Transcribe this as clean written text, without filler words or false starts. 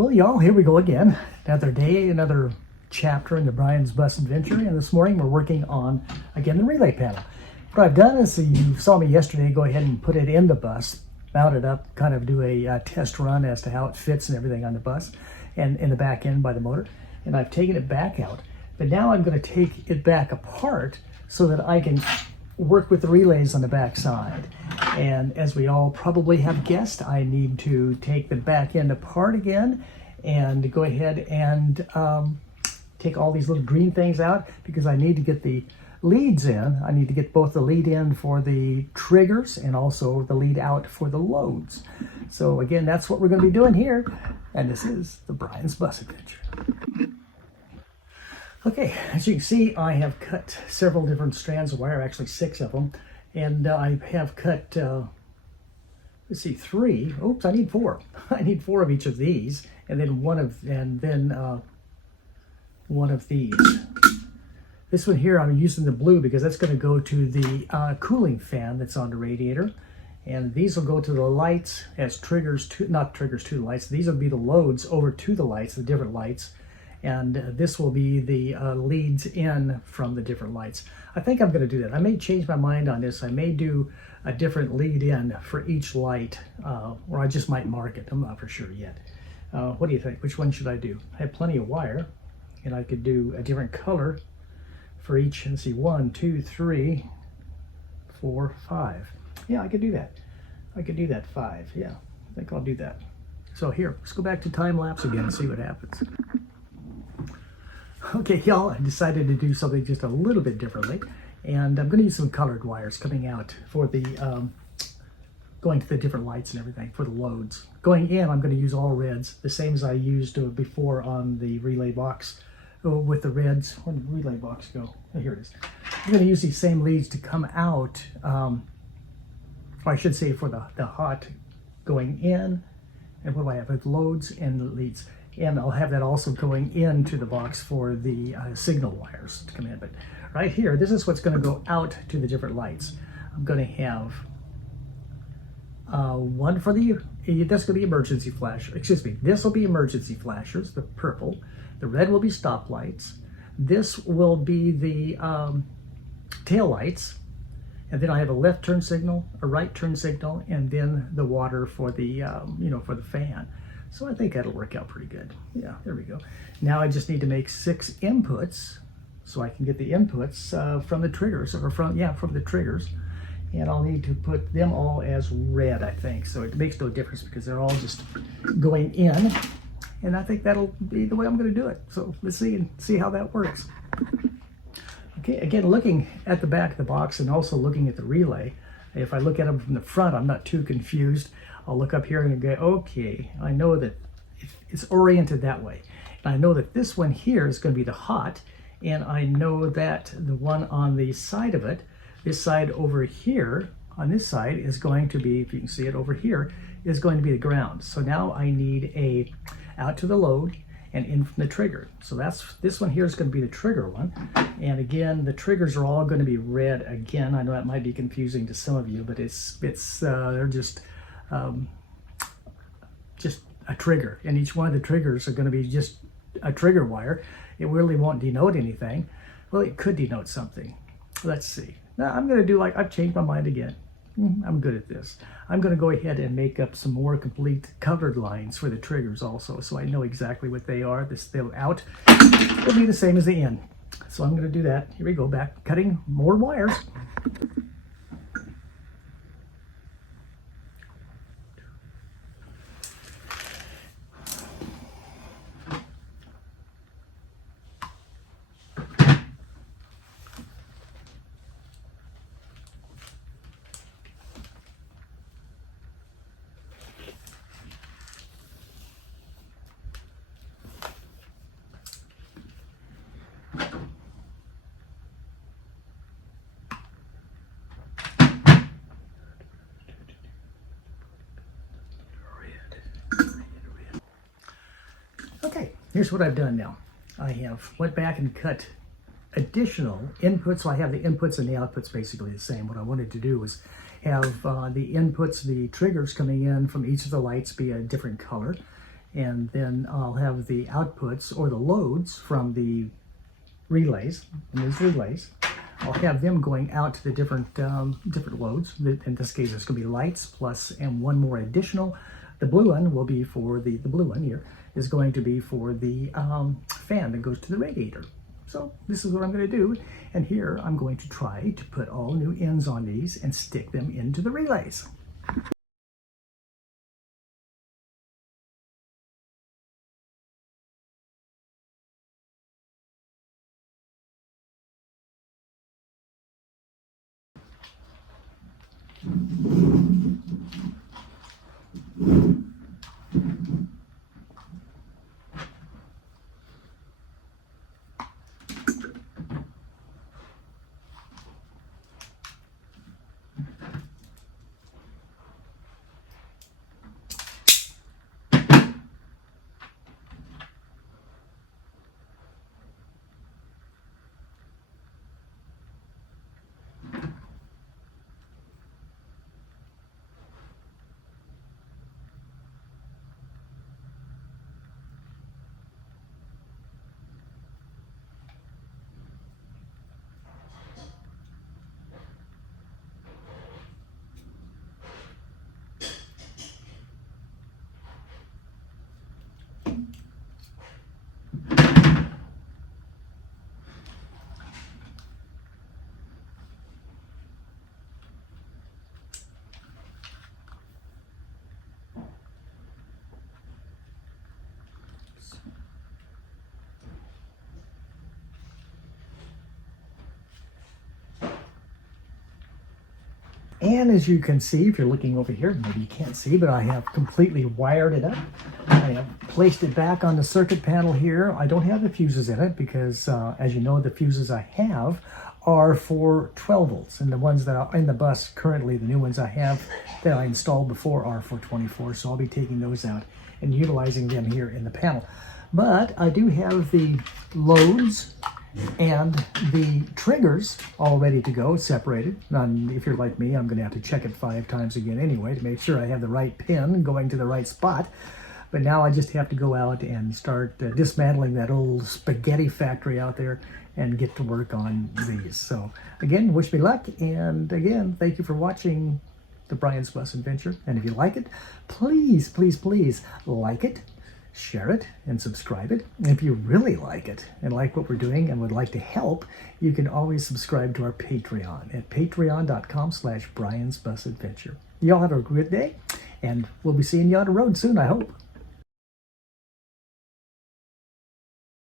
Well, y'all, here we go again. Another day, another chapter in the Brian's Bus Adventure. And this morning we're working on, again, the relay panel. What I've done is, you saw me yesterday go ahead and put it in the bus, mount it up, kind of do a test run as to how it fits and everything on the bus and in the back end by the motor. And I've taken it back out. But now I'm going to take it back apart so that I can work with the relays on the back side. And as we all probably have guessed, I need to take the back end apart again and go ahead and take all these little green things out, because I need to get the leads in. I need to get both the lead in for the triggers and also the lead out for the loads. So again, that's what we're going to be doing here. And this is the Brian's Bus Adventure. Okay, as you can see, I have cut several different strands of wire, actually 6 of them. And I have cut, let's see, 3. Oops, I need 4. I need 4 of each of these, and then one of these. This one here, I'm using the blue because that's going to go to the cooling fan that's on the radiator. And these will go to the lights as triggers to, not triggers to the lights. These will be the loads over to the lights, the different lights. And this will be the leads in from the different lights. I think I'm going to do that. I may change my mind on this. I may do a different lead in for each light, or I just might mark it. I'm not for sure yet. What do you think? Which one should I do? I have plenty of wire, and I could do a different color for each. Let's see, 1, 2, 3, 4, 5. Yeah, I could do that. I could do that 5. Yeah, I think I'll do that. So here, let's go back to time lapse again and see what happens. Okay, y'all, I decided to do something just a little bit differently, and I'm going to use some colored wires coming out for the going to the different lights and everything for the loads. Going in, I'm going to use all reds, the same as I used before on the relay box with the reds. Where did the relay box go? Oh, here it is. I'm going to use these same leads to come out, or I should say for the hot going in, and what do I have? With loads and leads. And I'll have that also going into the box for the signal wires to come in. But right here, this is what's going to go out to the different lights. I'm going to have one for the, that's going to be emergency flash. Excuse me, this will be emergency flashers, the purple. The red will be stop lights. This will be the tail lights. And then I have a left turn signal, a right turn signal, and then the water for the, for the fan. So I think that'll work out pretty good. Yeah, there we go. Now I just need to make 6 inputs so I can get the inputs from the triggers, or from the triggers. And I'll need to put them all as red, I think. So it makes no difference because they're all just going in. And I think that'll be the way I'm going to do it. So let's see how that works. Okay, again, looking at the back of the box and also looking at the relay, if I look at them from the front, I'm not too confused. I'll look up here and go, okay, I know that it's oriented that way. And I know that this one here is going to be the hot, and I know that the one on the side of it, this side over here, on this side is going to be, if you can see it over here, is going to be the ground. So now I need a out to the load and in from the trigger. So this one here is going to be the trigger one. And again, the triggers are all going to be red again. I know that might be confusing to some of you, but they're just a trigger, and each one of the triggers are going to be just a trigger wire. It really won't denote anything. Well, it could denote something. Let's see. Now I'm going to do I've changed my mind again. I'm good at this. I'm going to go ahead and make up some more complete colored lines for the triggers also, so I know exactly what they are. The out will be the same as the in. So I'm going to do that. Here we go, back cutting more wires. Okay, here's what I've done now. I have went back and cut additional inputs. So I have the inputs and the outputs basically the same. What I wanted to do was have the inputs, the triggers coming in from each of the lights be a different color. and then I'll have the outputs or the loads from the relays, and these relays, I'll have them going out to the different loads. In this case, it's going to be lights plus and one more additional. The blue one will be for the blue one here is going to be for the fan that goes to the radiator. So this is what I'm going to do, and here I'm going to try to put all new ends on these and stick them into the relays. And as you can see, if you're looking over here, maybe you can't see, but I have completely wired it up. I have placed it back on the circuit panel here. I don't have the fuses in it because, as you know, the fuses I have are for 12 volts. And the ones that are in the bus currently, the new ones I have that I installed before are for 24. So I'll be taking those out and utilizing them here in the panel. But I do have the loads and the triggers all ready to go, separated. And if you're like me, I'm going to have to check it 5 times again anyway to make sure I have the right pin going to the right spot. But now I just have to go out and start dismantling that old spaghetti factory out there and get to work on these. So again, wish me luck, and again, thank you for watching the Brian's Bus Adventure. And if you like it, please, please, please like it, share it, and subscribe it. And if you really like it and like what we're doing and would like to help, you can always subscribe to our Patreon at patreon.com/Brian's Bus Adventure. Y'all have a good day, and we'll be seeing you on the road soon, I hope.